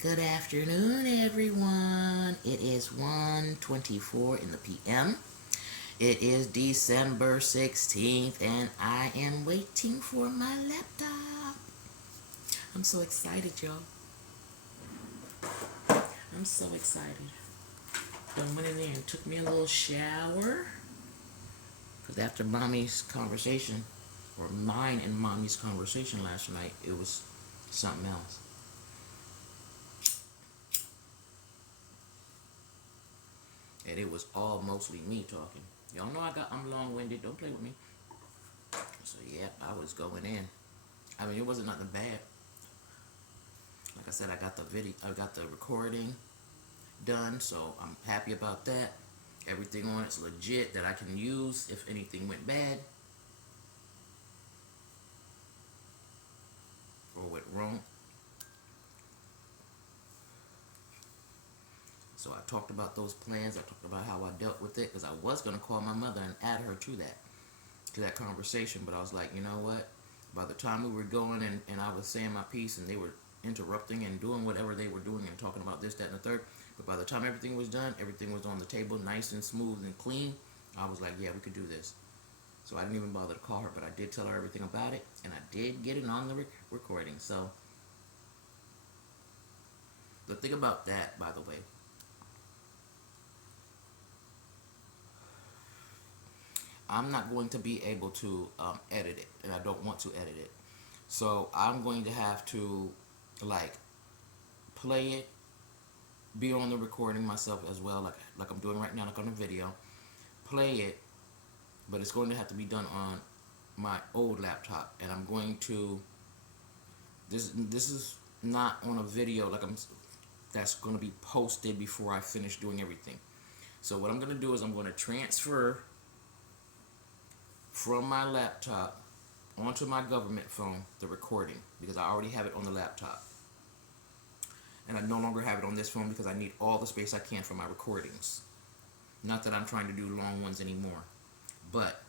Good afternoon, everyone. It is 1:24 in the p.m. It is December 16th, and I am waiting for my laptop. I'm so excited, y'all. I'm so excited. Then went in there and took me a little shower. Because after mommy's conversation, or mine and mommy's conversation last night, it was something else. And it was all mostly me talking. Y'all know I'm long-winded. Don't play with me. So yeah, I was going in. I mean, it wasn't nothing bad. Like I said, I got the recording done, so I'm happy about that. Everything on it's legit that I can use if anything went bad or went wrong. So I talked about those plans. I talked about how I dealt with it because I was gonna call my mother and add her to that conversation, but I was like, you know what? By the time we were going and I was saying my piece and they were interrupting and doing whatever they were doing and talking about this, that, and the third, but by the time everything was done, everything was on the table, nice and smooth and clean. I was like, yeah, we could do this. So I didn't even bother to call her, but I did tell her everything about it, and I did get it on the recording. So the thing about that, by the way, I'm not going to be able to edit it, and I don't want to edit it. So I'm going to have to like play it, be on the recording myself as well, like I'm doing right now, like on a video, play it, but it's going to have to be done on my old laptop, and I'm going to this is not on a video like I'm that's going to be posted before I finish doing everything. So what I'm going to do is I'm going to transfer from my laptop onto my government phone the recording because I already have it on the laptop. And I no longer have it on this phone because I need all the space I can for my recordings. Not that I'm trying to do long ones anymore. But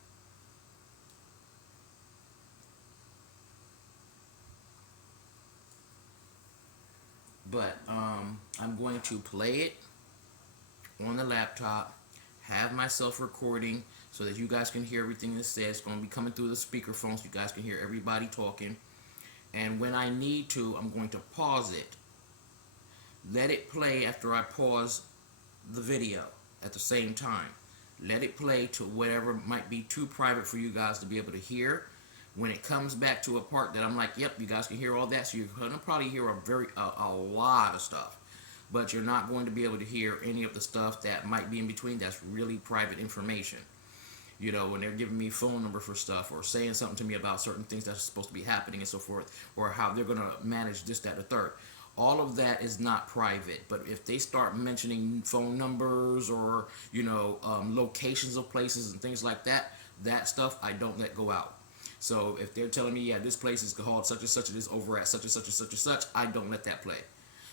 I'm going to play it on the laptop, have myself recording so that you guys can hear everything that says. It's going to be coming through the speakerphone so you guys can hear everybody talking. And when I need to, I'm going to pause it. Let it play after I pause the video at the same time. Let it play to whatever might be too private for you guys to be able to hear. When it comes back to a part that I'm like, yep, you guys can hear all that, so you're going to probably hear a lot of stuff. But you're not going to be able to hear any of the stuff that might be in between that's really private information. You know, when they're giving me phone number for stuff or saying something to me about certain things that's supposed to be happening and so forth, or how they're going to manage this, that, or third. All of that is not private, but if they start mentioning phone numbers or, locations of places and things like that, that stuff I don't let go out. So if they're telling me, yeah, this place is called such and such, it is over at such and such and such and such, I don't let that play.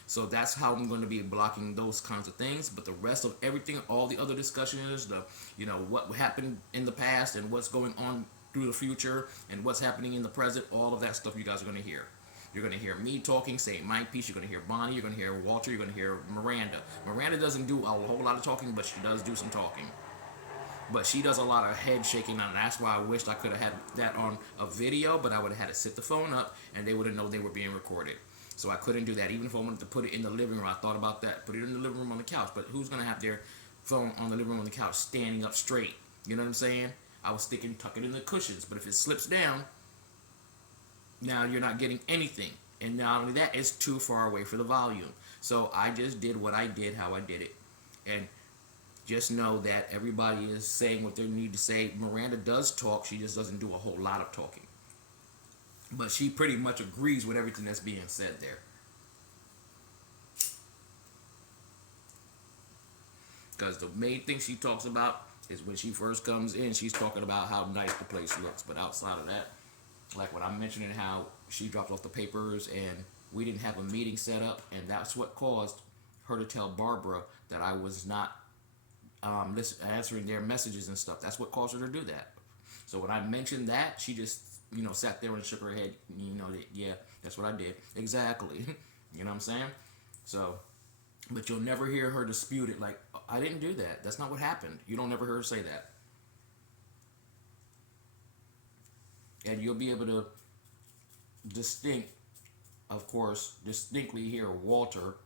So that's how I'm going to be blocking those kinds of things. But the rest of everything, all the other discussions, what happened in the past and what's going on through the future and what's happening in the present, all of that stuff you guys are going to hear. You're going to hear me talking, saying my piece. You're going to hear Bonnie. You're going to hear Walter. You're going to hear Miranda. Miranda doesn't do a whole lot of talking, but she does do some talking. But she does a lot of head shaking, and that's why I wished I could have had that on a video, but I would have had to sit the phone up, and they would have known they were being recorded. So I couldn't do that. Even if I wanted to put it in the living room, I thought about that. Put it in the living room on the couch. But who's going to have their phone on the living room on the couch standing up straight? You know what I'm saying? I was thinking tuck it in the cushions. But if it slips down, now you're not getting anything. And not only that, it's too far away for the volume. So I just did what I did, how I did it. And just know that everybody is saying what they need to say. Miranda does talk. She just doesn't do a whole lot of talking. But she pretty much agrees with everything that's being said there. Because the main thing she talks about is when she first comes in, she's talking about how nice the place looks. But outside of that, like when I'm mentioning how she dropped off the papers and we didn't have a meeting set up, and that's what caused her to tell Barbara that I was not answering their messages and stuff. That's what caused her to do that. So when I mentioned that, she just sat there and shook her head. Yeah, that's what I did exactly. You know what I'm saying? So, but you'll never hear her dispute it like, I didn't do that. That's not what happened. You don't ever hear her say that. And you'll be able to distinctly hear Walter.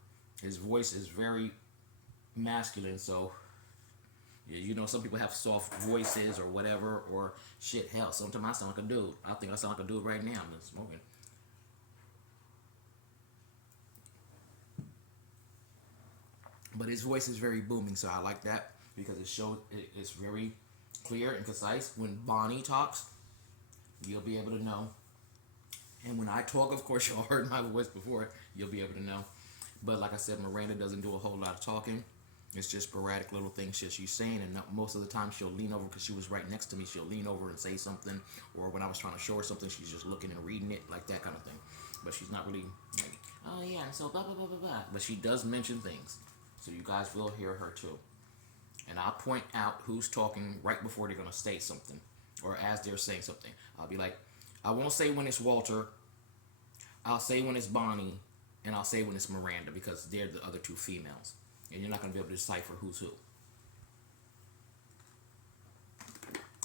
His voice is very masculine, so you know, some people have soft voices or whatever, or shit, hell, sometimes I sound like a dude. I think I sound like a dude right now. I'm just smoking. But his voice is very booming, so I like that because it's very clear and concise. When Bonnie talks, you'll be able to know. And when I talk, of course, y'all heard my voice before, you'll be able to know. But like I said, Miranda doesn't do a whole lot of talking. It's just sporadic little things that she's saying, and most of the time she'll lean over because she was right next to me. She'll lean over and say something, or when I was trying to show her something, she's just looking and reading it, like that kind of thing. But she's not really like, oh yeah, and so blah blah blah blah blah. But she does mention things, so you guys will hear her too. And I'll point out who's talking right before they're gonna say something, or as they're saying something. I'll be like, I won't say when it's Walter. I'll say when it's Bonnie, and I'll say when it's Miranda because they're the other two females. And you're not going to be able to decipher who's who.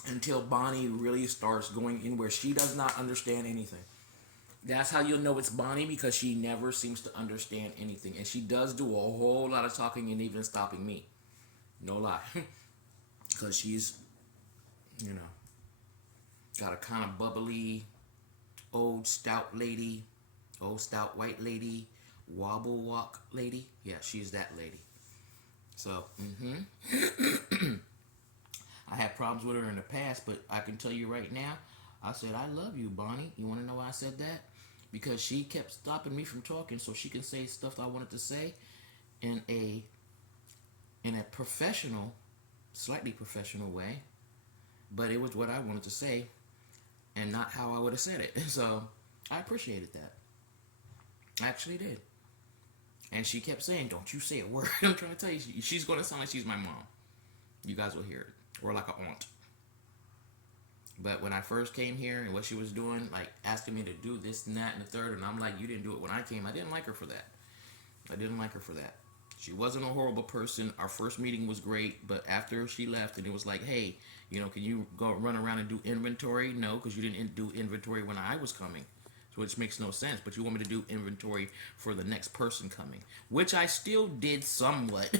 Until Bonnie really starts going in where she does not understand anything. That's how you'll know it's Bonnie, because she never seems to understand anything. And she does do a whole lot of talking and even stopping me. No lie. Because she's, you know, got a kind of bubbly, old stout lady, old stout white lady, wobble walk lady. Yeah, she's that lady. So, I had problems with her in the past, but I can tell you right now, I said, I love you, Bonnie. You want to know why I said that? Because she kept stopping me from talking so she can say stuff I wanted to say in a professional, slightly professional way, but it was what I wanted to say and not how I would have said it. So, I appreciated that. I actually did. And she kept saying, don't you say a word. I'm trying to tell you, she's going to sound like she's my mom. You guys will hear it. Or like an aunt. But when I first came here and what she was doing, like asking me to do this and that and the third, and I'm like, you didn't do it when I came. I didn't like her for that. I didn't like her for that. She wasn't a horrible person. Our first meeting was great. But after she left and it was like, hey, you know, can you go run around and do inventory? No, because you didn't do inventory when I was coming. Which makes no sense, but you want me to do inventory for the next person coming, which I still did somewhat.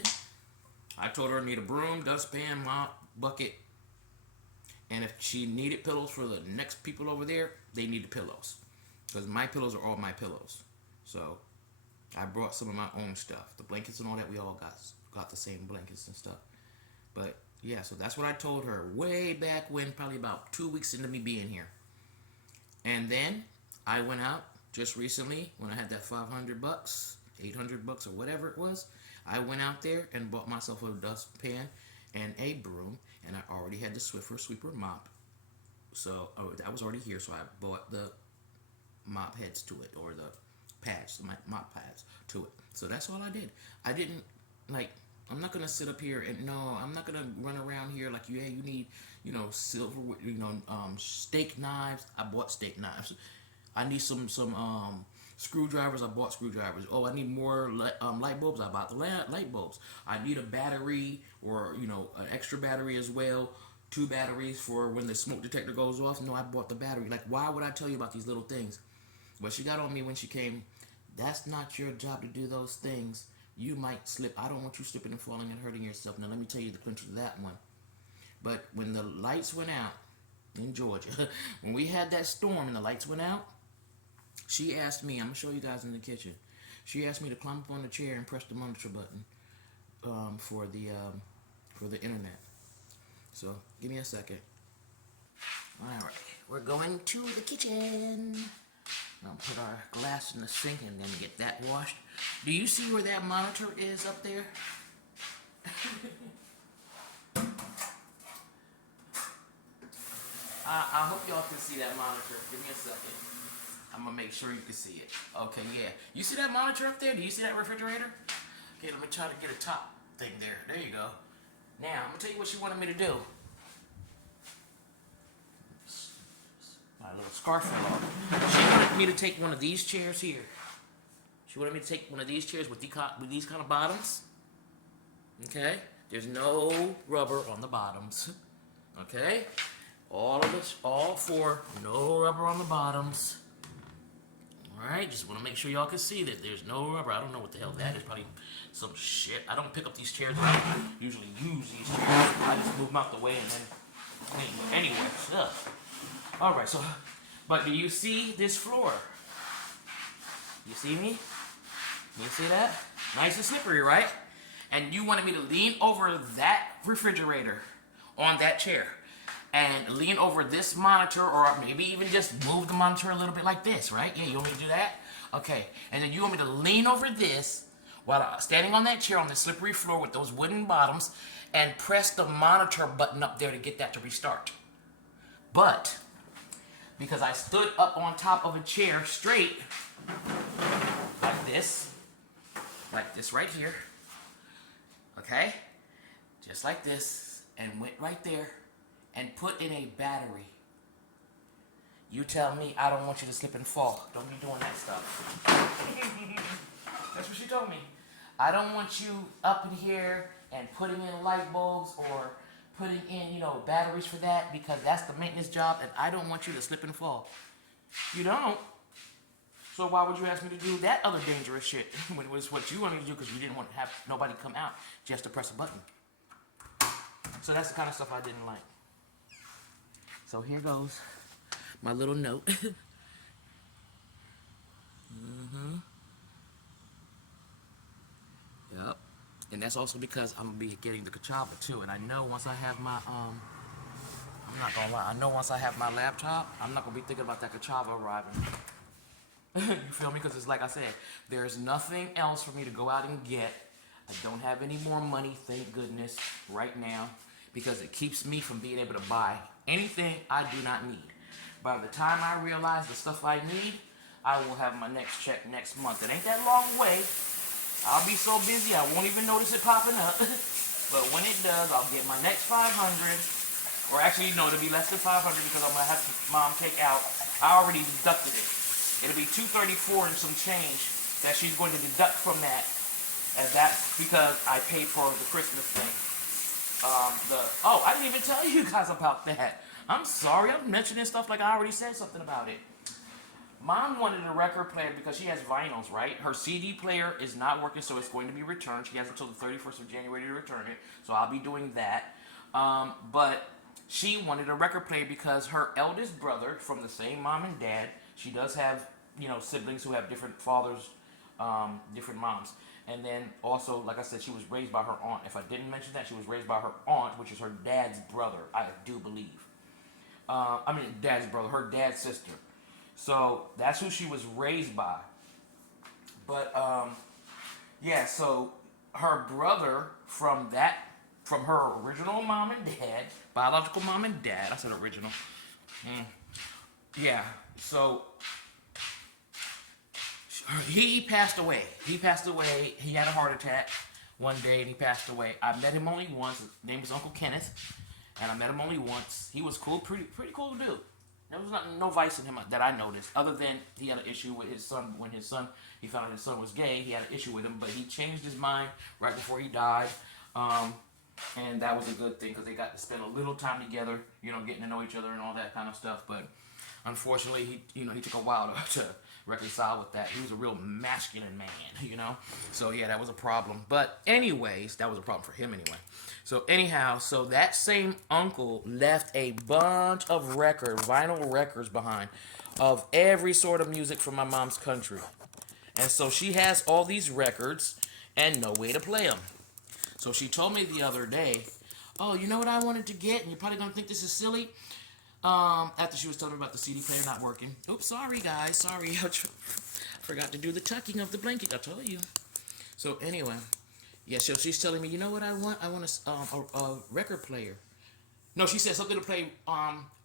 I told her I need a broom, dustpan, mop, bucket, and if she needed pillows for the next people over there, they needed pillows, because my pillows are all my pillows. So I brought some of my own stuff, the blankets and all that. We all got the same blankets and stuff. But yeah, so that's what I told her way back when, probably about 2 weeks into me being here. And then I went out just recently when I had that $500, $800 or whatever it was. I went out there and bought myself a dustpan and a broom, and I already had the Swiffer sweeper mop. So that was already here, so I bought the mop heads to it, or the pads, my mop pads to it. So that's all I did. I didn't like. I'm not gonna sit up here and no. I'm not gonna run around here like, yeah, you need, you know, silver, you know, steak knives. I bought steak knives. I need some screwdrivers. I bought screwdrivers. Oh, I need more light bulbs. I bought the light bulbs. I need a battery, or you know, an extra battery as well. 2 batteries for when the smoke detector goes off. No, I bought the battery. Like, why would I tell you about these little things? But she got on me when she came. That's not your job to do those things. You might slip. I don't want you slipping and falling and hurting yourself. Now let me tell you the clinch of that one. But when the lights went out in Georgia, when we had that storm and the lights went out, she asked me, I'm going to show you guys in the kitchen. She asked me to climb up on the chair and press the monitor button for the internet. So, give me a second. Alright, we're going to the kitchen. I'll put our glass in the sink and then get that washed. Do you see where that monitor is up there? I hope y'all can see that monitor. Give me a second. I'm gonna make sure you can see it. Okay, yeah. You see that monitor up there? Do you see that refrigerator? Okay, let me try to get a top thing there. There you go. Now, I'm gonna tell you what she wanted me to do. My little scarf fell off. She wanted me to take one of these chairs here. She wanted me to take one of these chairs with these kind of bottoms. Okay? There's no rubber on the bottoms. Okay? All of this, all four, no rubber on the bottoms. Alright, just want to make sure y'all can see that there's no rubber. I don't know what the hell that is. Probably some shit. I don't pick up these chairs. I don't usually use these chairs. I just move them out the way and then anyway. Alright, so, but do you see this floor? You see me? You see that? Nice and slippery, right? And you wanted me to lean over that refrigerator on that chair and lean over this monitor, or maybe even just move the monitor a little bit like this, right? Yeah, you want me to do that? Okay. And then you want me to lean over this while I'm standing on that chair on the slippery floor with those wooden bottoms and press the monitor button up there to get that to restart. But because I stood up on top of a chair straight, like this right here, okay, just like this, and went right there and put in a battery. You tell me I don't want you to slip and fall. Don't be doing that stuff. That's what she told me. I don't want you up in here and putting in light bulbs or putting in, you know, batteries for that, because that's the maintenance job, and I don't want you to slip and fall. You don't. So why would you ask me to do that other dangerous shit when it was what you wanted to do, because you didn't want to have nobody come out just to press a button? So that's the kind of stuff I didn't like. So here goes my little note. Yep. And that's also because I'm gonna be getting the Kachava too. And I know once I have my I'm not gonna lie, I know once I have my laptop, I'm not gonna be thinking about that Kachava arriving. You feel me? Because it's like I said, there's nothing else for me to go out and get. I don't have any more money, thank goodness, right now, because it keeps me from being able to buy anything I do not need. By the time I realize the stuff I need, I will have my next check next month. It ain't that long way. I'll be so busy I won't even notice it popping up. But when it does, I'll get my next 500. Or actually, no, it'll be less than 500 because I'm going to have Mom take out. I already deducted it. It'll be $234 and some change that she's going to deduct from that. As that's because I paid for the Christmas thing. Oh, I didn't even tell you guys about that. I'm sorry, I'm mentioning stuff like I already said something about it. Mom wanted a record player because she has vinyls, right? Her CD player is not working, so it's going to be returned. She has until the 31st of January to return it, so I'll be doing that. But she wanted a record player because her eldest brother, from the same mom and dad, she does have, you know, siblings who have different fathers, different moms. And then also, like I said, she was raised by her aunt. If I didn't mention that, she was raised by her aunt, which is her dad's brother, I do believe. Dad's brother, her dad's sister. So that's who she was raised by. But yeah, so her brother from her original mom and dad, biological mom and dad. I said original. Yeah. So he passed away. He had a heart attack one day and he passed away. I met him only once. His name was Uncle Kenneth, and I met him only once. He was cool, pretty cool dude. There was no vice in him that I noticed, other than he had an issue with his son. When he found out his son was gay, he had an issue with him, but he changed his mind right before he died. And that was a good thing because they got to spend a little time together, you know, getting to know each other and all that kind of stuff. But unfortunately, he took a while to reconcile with that. He was a real masculine man, you know. So yeah, that was a problem. But anyways, that was a problem for him anyway. So anyhow, so that same uncle left a bunch of vinyl records behind of every sort of music from my mom's country. And so she has all these records and no way to play them. So she told me the other day, oh, you know what I wanted to get? And you're probably going to think this is silly. After she was telling me about the CD player not working. Oops, sorry guys, sorry. I forgot to do the tucking of the blanket, I told you. So anyway, yeah, so she's telling me, you know what I want? I want a record player. No, she said something to play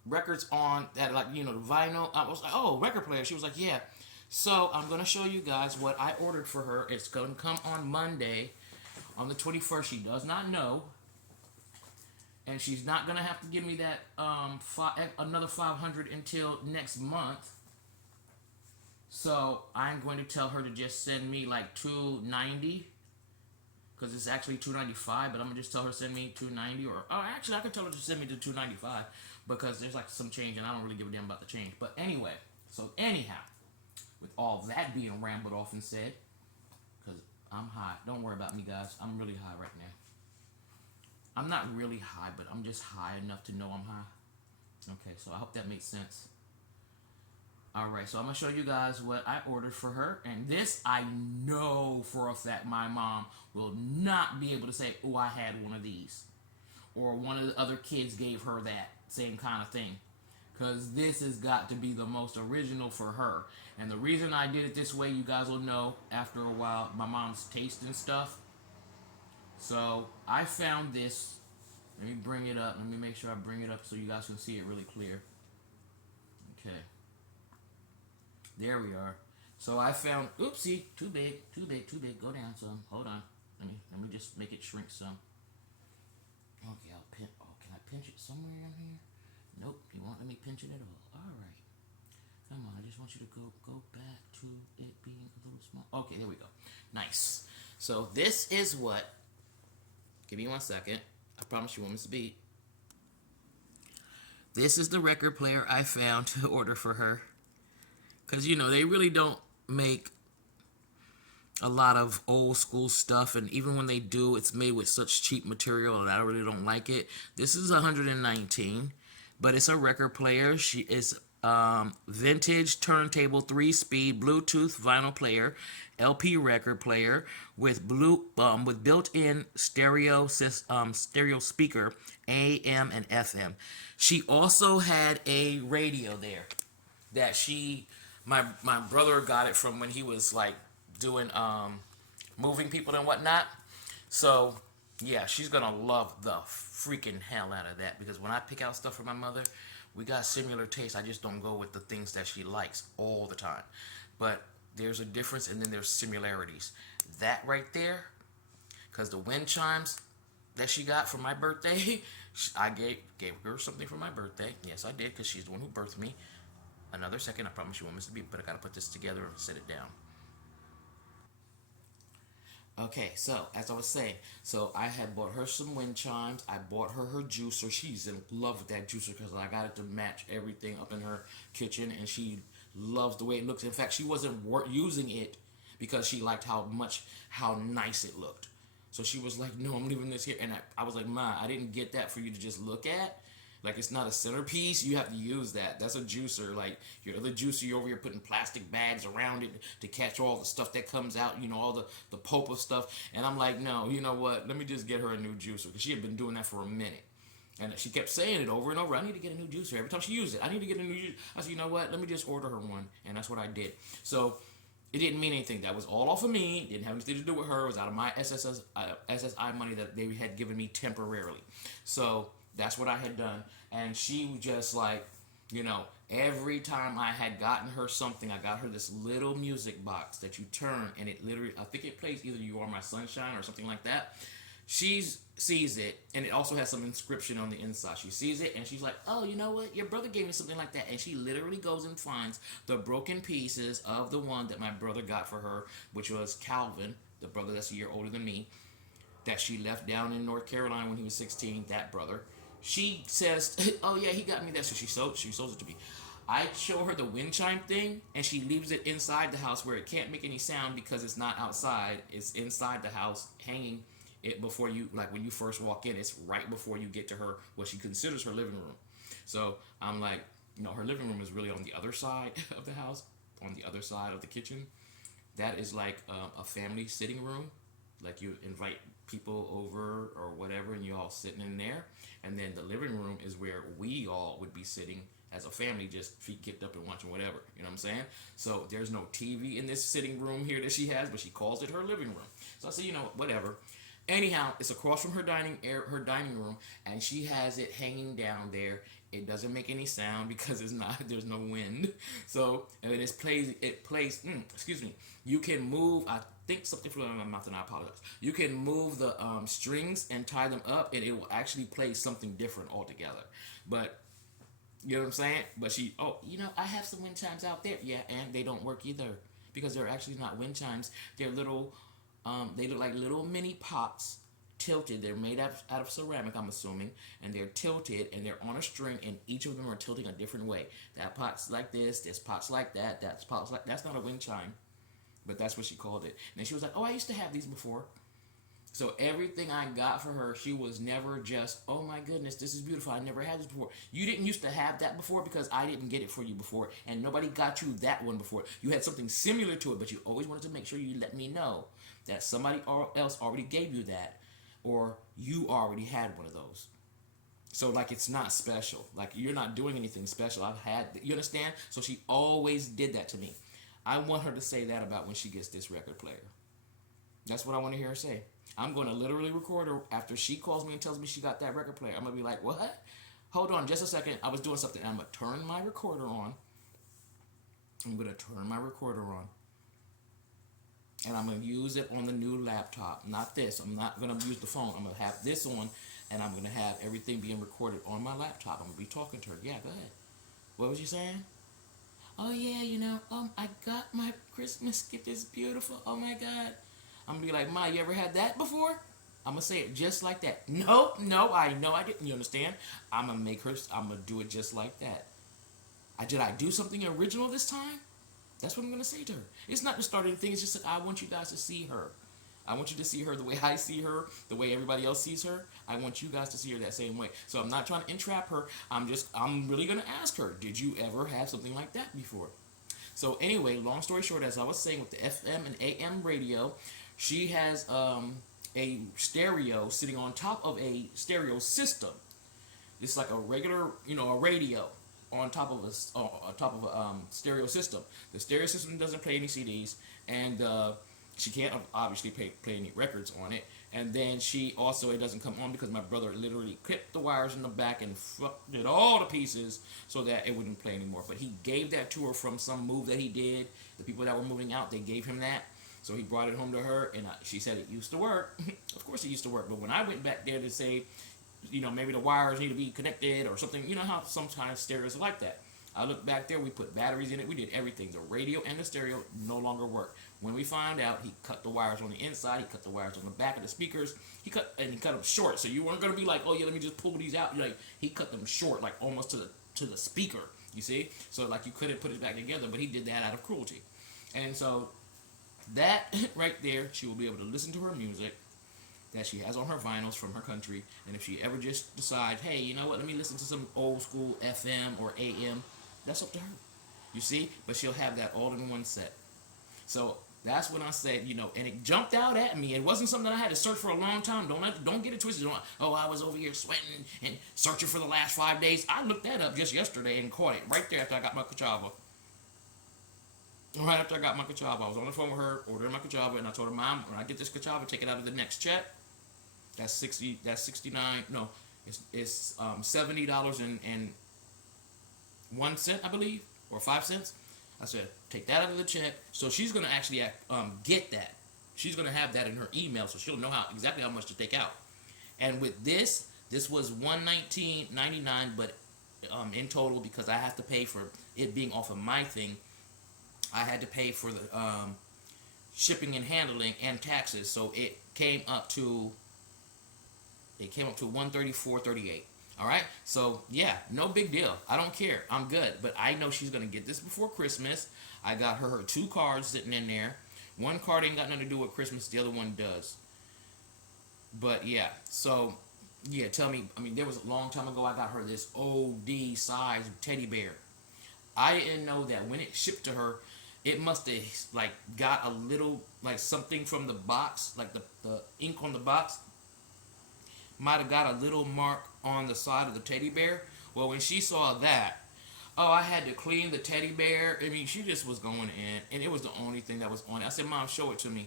records on that, like, you know, the vinyl. I was like, oh, record player. She was like, yeah. So I'm going to show you guys what I ordered for her. It's going to come on Monday, on the 21st. She does not know. And she's not going to have to give me that another $500 until next month. So I'm going to tell her to just send me like 290 because it's actually 295, but I'm gonna just tell her to send me 290, or actually I could tell her to send me to 295 because there's like some change and I don't really give a damn about the change. But anyway, so anyhow, with all that being rambled off and said, because I'm high. Don't worry about me, guys. I'm really high right now. I'm not really high, but I'm just high enough to know I'm high. Okay, so I hope that makes sense. Alright, so I'm going to show you guys what I ordered for her. And this, I know for a fact my mom will not be able to say, oh, I had one of these. Or one of the other kids gave her that same kind of thing. Because this has got to be the most original for her. And the reason I did it this way, you guys will know after a while, my mom's tasting stuff. So I found this. Let me bring it up. Let me make sure I bring it up so you guys can see it really clear. Okay. There we are. So I found, oopsie, too big, too big, too big. Go down some. Hold on. Let me just make it shrink some. Okay, I'll pinch. Oh, can I pinch it somewhere in here? Nope, you won't let me pinch it at all. All right. Come on, I just want you to go back to it being a little small. Okay, there we go. Nice. So this is what. Give me 1 second. I promise you won't miss a beat. This is the record player I found to order for her. Because, you know, they really don't make a lot of old school stuff. And even when they do, it's made with such cheap material and I really don't like it. This is 119, but it's a record player. She is vintage turntable 3-speed Bluetooth vinyl player, LP record player with with built-in stereo speaker, AM and FM. She also had a radio there that my brother got it from when he was like doing moving people and whatnot. So yeah, she's gonna love the freaking hell out of that because when I pick out stuff for my mother, we got similar tastes. I just don't go with the things that she likes all the time. But there's a difference and then there's similarities. That right there, because the wind chimes that she got for my birthday, I gave her something for my birthday. Yes, I did because she's the one who birthed me. Another second, I promise you won't miss a beat, but I gotta put this together and set it down. Okay, so as I was saying, so I had bought her some wind chimes. I bought her juicer. She's in love with that juicer because I got it to match everything up in her kitchen, and she loves the way it looks. In fact, she wasn't using it because she liked how nice it looked. So she was like, "No, I'm leaving this here," and I was like, "Ma, I didn't get that for you to just look at. Like it's not a centerpiece. You have to use that. That's a juicer. Like your other juicer, you're over here putting plastic bags around it to catch all the stuff that comes out. You know, all the pulp of stuff." And I'm like, "No, you know what? Let me just get her a new juicer because she had been doing that for a minute." And she kept saying it over and over. I need to get a new juicer. Every time she used it, I need to get a new juicer. I said, you know what? Let me just order her one. And that's what I did. So it didn't mean anything. That was all off of me. Didn't have anything to do with her. It was out of my SSI money that they had given me temporarily. So that's what I had done. And she was just like, you know, every time I had gotten her something, I got her this little music box that you turn and it literally, I think it plays either You Are My Sunshine or something like that. She sees it, and it also has some inscription on the inside. She sees it, and she's like, oh, you know what? Your brother gave me something like that. And she literally goes and finds the broken pieces of the one that my brother got for her, which was Calvin, the brother that's a year older than me, that she left down in North Carolina when he was 16, that brother. She says, oh, yeah, he got me that. So she sells it to me. I show her the wind chime thing, and she leaves it inside the house where it can't make any sound because it's not outside. It's inside the house, hanging it before you, like when you first walk in. It's right before you get to her, what she considers her living room. So I'm like, you know, her living room is really on the other side of the house, on the other side of the kitchen. That is like a family sitting room. Like you invite people over or whatever, and you all sitting in there. And then the living room is where we all would be sitting as a family, just feet kicked up and watching whatever. You know what I'm saying? So there's no TV in this sitting room here that she has, but she calls it her living room. So I say, you know, whatever. Anyhow, it's across from her dining room, and she has it hanging down there. It doesn't make any sound because there's no wind. So and it plays. Excuse me. You can move. I think something flew out of my mouth, and I apologize. You can move the strings and tie them up, and it will actually play something different altogether. But You know what I'm saying? But she, oh, I have some wind chimes out there. Yeah, and they don't work either because they're actually not wind chimes. They're little, they look like little mini pots tilted. They're made out of ceramic, I'm assuming, and they're tilted and they're on a string, and each of them are tilting a different way. That pot's like this pot's like that, that's pot's like that's not a wind chime, but that's what she called it. And then she was like, "Oh, I used to have these before." So everything I got for her, she was never just, "Oh my goodness, this is beautiful. I never had this before." You didn't used to have that before because I didn't get it for you before, and nobody got you that one before. You had something similar to it, but you always wanted to make sure you let me know that somebody else already gave you that, or you already had one of those. So like it's not special. Like you're not doing anything special. I've had, you understand? So she always did that to me. I want her to say that about when she gets this record player. That's what I want to hear her say. I'm going to literally record her after she calls me and tells me she got that record player. I'm going to be like, "What? Hold on just a second. I was doing something." I'm going to turn my recorder on. I'm going to turn my recorder on. And I'm going to use it on the new laptop. Not this. I'm not going to use the phone. I'm going to have this on, and I'm going to have everything being recorded on my laptop. I'm going to be talking to her. Yeah, go ahead. What was you saying? "Oh, yeah, I got my Christmas gift. It's beautiful. Oh, my God." I'm going to be like, "Ma, you ever had that before?" I'm going to say it just like that. "No, no, I know I didn't." You understand? I'm going to I'm going to do it just like that. Did I do something original this time? That's what I'm going to say to her. It's not to start anything. It's just that I want you guys to see her. I want you to see her the way I see her, the way everybody else sees her. I want you guys to see her that same way. So I'm not trying to entrap her. I'm really going to ask her, did you ever have something like that before? So anyway, long story short, as I was saying with the FM and AM radio, she has a stereo sitting on top of a stereo system. It's like a regular, a radio on top of a stereo system. The stereo system doesn't play any CDs, and she can't obviously play any records on it. And then it doesn't come on because my brother literally clipped the wires in the back and fucked it all to pieces so that it wouldn't play anymore. But he gave that to her from some move that he did. The people that were moving out, they gave him that. So he brought it home to her, and she said it used to work. Of course it used to work. But when I went back there to say, maybe the wires need to be connected or something, you know how sometimes stereos are like that. I looked back there, we put batteries in it, we did everything. The radio and the stereo no longer work. When we found out, he cut the wires on the inside, he cut the wires on the back of the speakers, he cut them short. So you weren't gonna be like, "Oh yeah, let me just pull these out." Like he cut them short, like almost to the speaker. You see? So like you couldn't put it back together, but he did that out of cruelty. And so that right there, she will be able to listen to her music that she has on her vinyls from her country. And if she ever just decides, "Hey, you know what, let me listen to some old school FM or AM," that's up to her. You see? But she'll have that all in one set. So that's when I said, and it jumped out at me. It wasn't something that I had to search for a long time. Don't get it twisted. "Oh, I was over here sweating and searching for the last 5 days." I looked that up just yesterday and caught it right there after I got my Kachava. Right after I got my Kachava, I was on the phone with her, ordering my Kachava, and I told her, "Mom, when I get this Kachava, take it out of the next check. That's 60. That's 69. No, it's $70 and 1 cent, I believe, or 5 cents." I said, "Take that out of the check." So she's gonna actually get that. She's gonna have that in her email, so she'll know exactly how much to take out. And with this was $119.99, but in total, because I have to pay for it being off of my thing, I had to pay for the shipping and handling and taxes. So it came up to 134.38. All right, so yeah, no big deal. I don't care. I'm good. But I know she's gonna get this before Christmas. I got her 2 cards sitting in there. One card ain't got nothing to do with Christmas. The other one does. But yeah, so yeah, tell me. I mean, there was a long time ago I got her this OD size teddy bear. I didn't know that when it shipped to her, it must have like got a little like something from the box, like the ink on the box might have got a little mark on the side of the teddy bear. Well, when she saw that, oh, I had to clean the teddy bear. I mean, she just was going in, and it was the only thing that was on it. I said, "Mom, show it to me.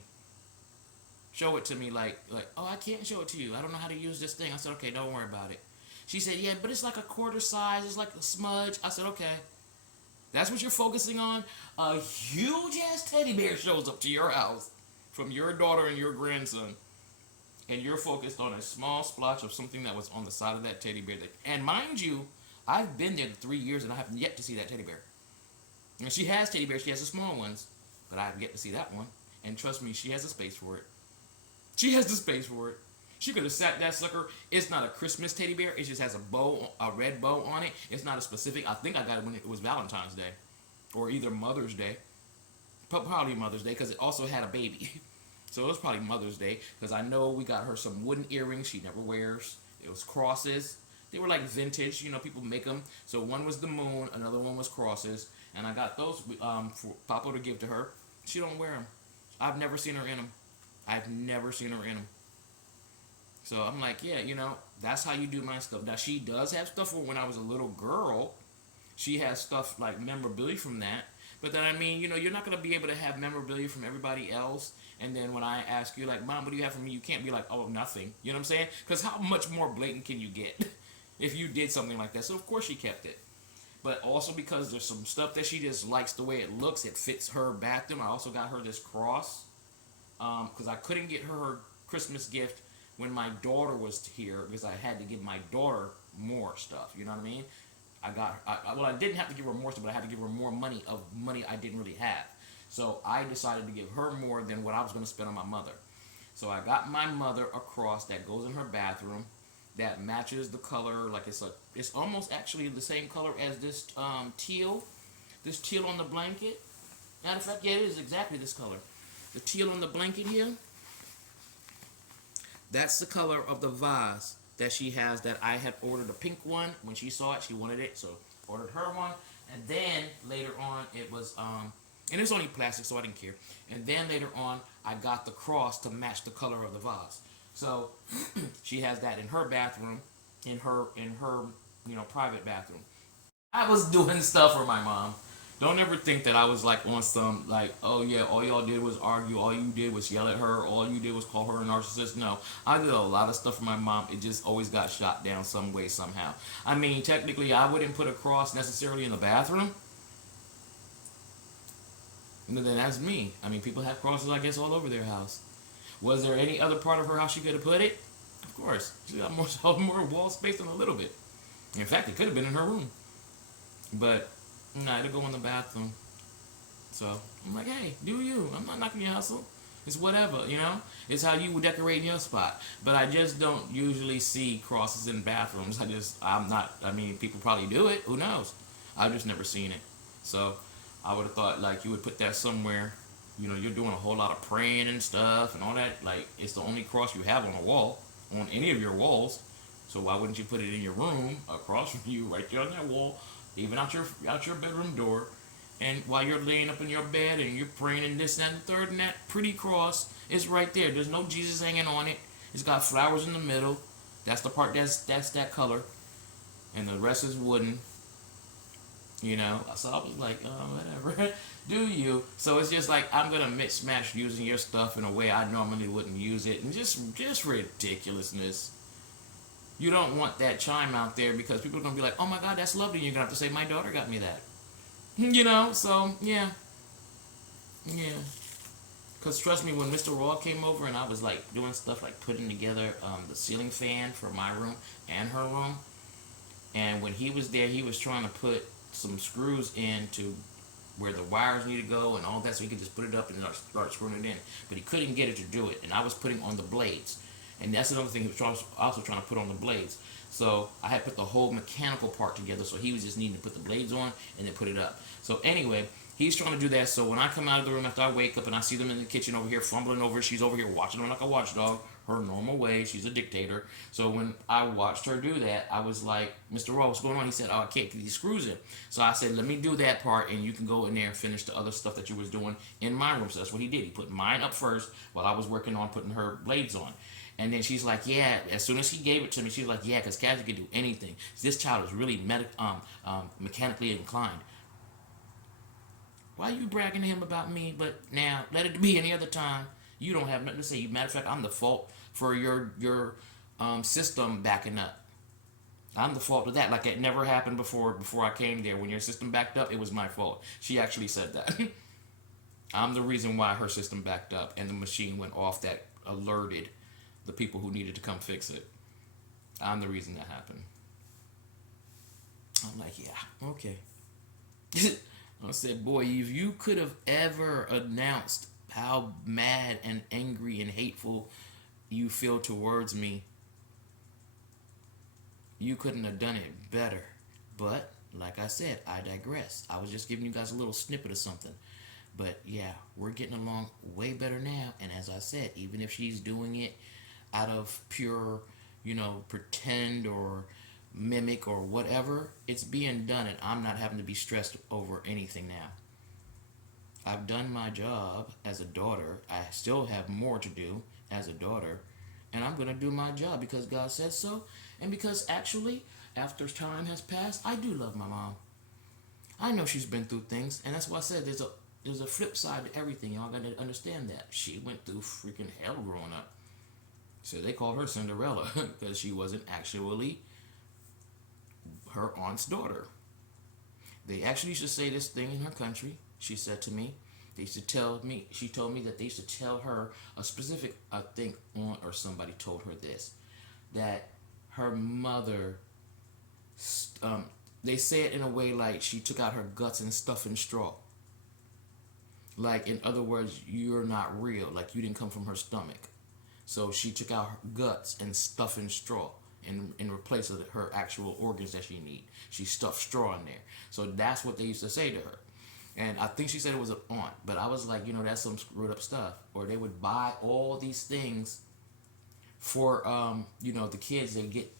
Show it to me." Like, "Oh, I can't show it to you. I don't know how to use this thing." I said, "Okay, don't worry about it." She said, "Yeah, but it's like a quarter size. It's like a smudge." I said, "Okay. That's what you're focusing on?" A huge ass teddy bear shows up to your house from your daughter and your grandson, and you're focused on a small splotch of something that was on the side of that teddy bear. And mind you, I've been there 3 years and I have yet to see that teddy bear. And she has teddy bears. She has the small ones, but I have yet to see that one. And trust me, she has the space for it. She has the space for it. She could have sat that sucker. It's not a Christmas teddy bear. It just has a bow, a red bow on it. It's not a specific. I think I got it when it was Valentine's Day, or either Mother's Day. Probably Mother's Day because it also had a baby. So it was probably Mother's Day because I know we got her some wooden earrings she never wears. It was crosses. They were like vintage. You know, people make them. So one was the moon, another one was crosses, and I got those for Papa to give to her. She don't wear them. I've never seen her in them. I've never seen her in them. So I'm like, yeah, you know, that's how you do my stuff. Now she does have stuff from when I was a little girl. She has stuff like memorabilia from that. But then I mean, you know, you're not gonna be able to have memorabilia from everybody else. And then when I ask you, like, Mom, what do you have from me? You can't be like, oh, nothing. You know what I'm saying? Because how much more blatant can you get if you did something like that? So of course she kept it. But also because there's some stuff that she just likes the way it looks. It fits her bathroom. I also got her this cross because I couldn't get her Christmas gift when my daughter was here because I had to give my daughter more stuff. You know what I mean? I didn't have to give her more stuff, but I had to give her more money I didn't really have. So I decided to give her more than what I was going to spend on my mother. So I got my mother a cross that goes in her bathroom that matches the color. Like it's almost actually the same color as this teal on the blanket. Matter of fact, yeah, it is exactly this color. The teal on the blanket here. That's the color of the vase that she has that I had ordered a pink one. When she saw it, she wanted it, so ordered her one. And then later on, it was, and it's only plastic, so I didn't care. And then later on, I got the cross to match the color of the vase. So she has that in her bathroom, in her private bathroom. I was doing stuff for my mom. Don't ever think that I was like on some like, oh yeah, all y'all did was argue, all you did was yell at her, all you did was call her a narcissist. No, I did a lot of stuff for my mom. It just always got shot down some way, somehow. I mean, technically, I wouldn't put a cross necessarily in the bathroom. But then that's me. I mean, people have crosses, I guess, all over their house. Was there any other part of her house she could have put it? Of course. She got more wall space than a little bit. In fact, it could have been in her room. But no, it'll go in the bathroom. So I'm like, hey, do you? I'm not knocking your hustle. It's whatever, you know? It's how you would decorate your spot. But I just don't usually see crosses in bathrooms. I mean, people probably do it. Who knows? I've just never seen it. So I would have thought, like, you would put that somewhere. You know, you're doing a whole lot of praying and stuff and all that. Like, it's the only cross you have on a wall, on any of your walls. So why wouldn't you put it in your room, across from you, right there on that wall, even out your bedroom door? And while you're laying up in your bed and you're praying and this, that, and the third, and that pretty cross is right there. There's no Jesus hanging on it. It's got flowers in the middle. That's the part that's that color. And the rest is wooden. You know? So I was like, oh, whatever. Do you? So it's just like, I'm going to mismatch using your stuff in a way I normally wouldn't use it. And just ridiculousness. You don't want that chime out there because people are going to be like, oh my God, that's lovely. And you're going to have to say, my daughter got me that. You know, so, yeah. Yeah. Because trust me, when Mr. Raw came over and I was, like, doing stuff like putting together the ceiling fan for my room and her room, and when he was there, he was trying to put some screws in to where the wires need to go and all that so he could just put it up and start screwing it in. But he couldn't get it to do it, and I was putting on the blades. And that's another thing he was also trying to put on the blades. So I had put the whole mechanical part together, so he was just needing to put the blades on and then put it up. So anyway, he's trying to do that. So when I come out of the room after I wake up and I see them in the kitchen over here fumbling over, she's over here watching them like a watchdog, her normal way. She's a dictator. So when I watched her do that, I was like, Mr. Raw, what's going on? He said, oh, I can't get these screws in. So I said, let me do that part and you can go in there and finish the other stuff that you was doing in my room. So that's what he did. He put mine up first while I was working on putting her blades on. And then she's like, yeah, as soon as he gave it to me, she's like, yeah, because Cassie can do anything. This child is really mechanically inclined. Why are you bragging to him about me? But now, let it be any other time. You don't have nothing to say. Matter of fact, I'm the fault for your system backing up. I'm the fault of that. Like it never happened before I came there. When your system backed up, it was my fault. She actually said that. I'm the reason why her system backed up and the machine went off that alerted the people who needed to come fix it. I'm the reason that happened. I'm like, yeah, okay. I said, boy, if you could have ever announced how mad and angry and hateful you feel towards me, you couldn't have done it better. But, like I said, I digress. I was just giving you guys a little snippet of something. But yeah, we're getting along way better now. And as I said, even if she's doing it out of pure, pretend or mimic or whatever, it's being done and I'm not having to be stressed over anything now. I've done my job as a daughter. I still have more to do as a daughter. And I'm going to do my job because God says so. And because actually, after time has passed, I do love my mom. I know she's been through things. And that's why I said there's a flip side to everything. Y'all got to understand that. She went through freaking hell growing up. So they call her Cinderella because she wasn't actually her aunt's daughter. They actually used to say this thing in her country. She said to me, they used to tell me, she told me that they used to tell her a specific, I think, aunt or somebody told her this, that her mother, they say it in a way like she took out her guts and stuffed in straw. Like, in other words, you're not real. Like, you didn't come from her stomach. So she took out her guts and stuffed in straw in replace of her actual organs that she need. She stuffed straw in there. So that's what they used to say to her. And I think she said it was an aunt, but I was like, that's some screwed up stuff. Or they would buy all these things for, the kids. They get,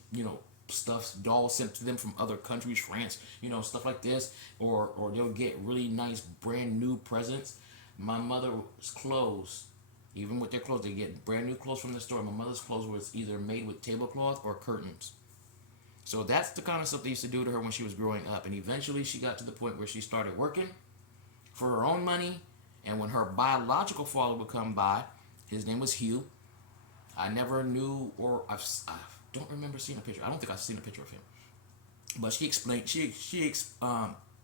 stuffed dolls sent to them from other countries, France, stuff like this. Or they'll get really nice brand new presents. My mother's clothes, even with their clothes, they get brand new clothes from the store. My mother's clothes was either made with tablecloth or curtains. So that's the kind of stuff they used to do to her when she was growing up. And eventually she got to the point where she started working for her own money. And when her biological father would come by, his name was Hugh. I never knew, or I don't remember seeing a picture. I don't think I've seen a picture of him. But she explained, she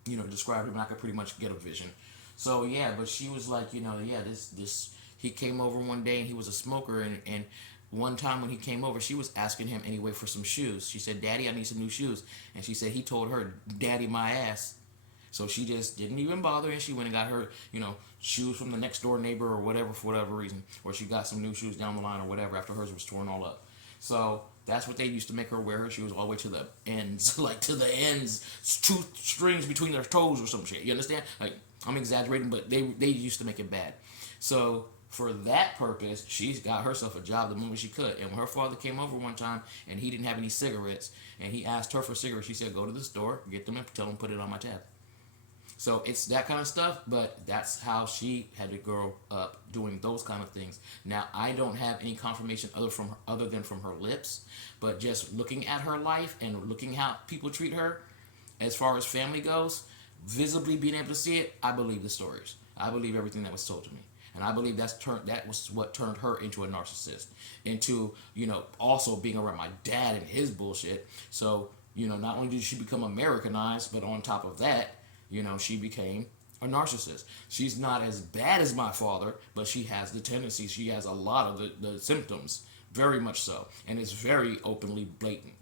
described him, and I could pretty much get a vision. So yeah, but she was like, he came over one day and he was a smoker, and one time when he came over, she was asking him anyway for some shoes. She said, "Daddy, I need some new shoes," and she said he told her, "Daddy, my ass." So she just didn't even bother, and she went and got her, shoes from the next door neighbor or whatever for whatever reason, or she got some new shoes down the line or whatever after hers was torn all up. So that's what they used to make her wear her shoes all the way to the ends, like to the ends, two strings between their toes or some shit. You understand? Like, I'm exaggerating, but they used to make it bad. So for that purpose, she got herself a job the moment she could. And when her father came over one time and he didn't have any cigarettes, and he asked her for cigarettes, she said, "Go to the store, get them, and tell them to put it on my tab." So it's that kind of stuff, but that's how she had to grow up doing those kind of things. Now, I don't have any confirmation other than from her lips, but just looking at her life and looking how people treat her, as far as family goes, visibly being able to see it, I believe the stories. I believe everything that was told to me. And I believe that was what turned her into a narcissist, into, also being around my dad and his bullshit. So, not only did she become Americanized, but on top of that, she became a narcissist. She's not as bad as my father, but she has the tendencies. She has a lot of the symptoms, very much so. And it's very openly blatant.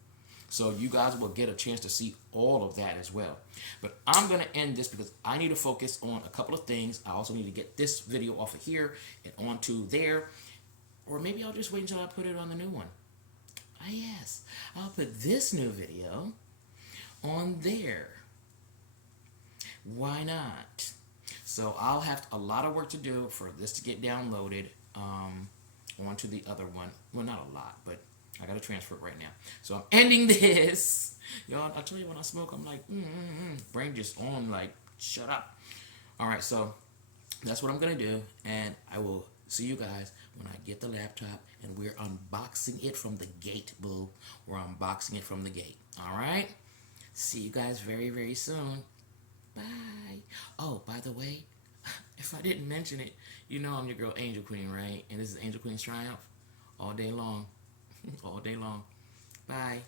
So you guys will get a chance to see all of that as well. But I'm going to end this because I need to focus on a couple of things. I also need to get this video off of here and onto there. Or maybe I'll just wait until I put it on the new one. Ah, yes. I'll put this new video on there. Why not? So I'll have a lot of work to do for this to get downloaded onto the other one. Well, not a lot, but I got to transfer it right now. So I'm ending this. Y'all, I tell you, when I smoke, I'm like, brain just on, like, shut up. All right, so that's what I'm going to do, and I will see you guys when I get the laptop, and we're unboxing it from the gate, boo. We're unboxing it from the gate. All right? See you guys very, very soon. Bye. Oh, by the way, if I didn't mention it, I'm your girl Angel Queen, right? And this is Angel Queen's Triumph all day long. All day long. Bye.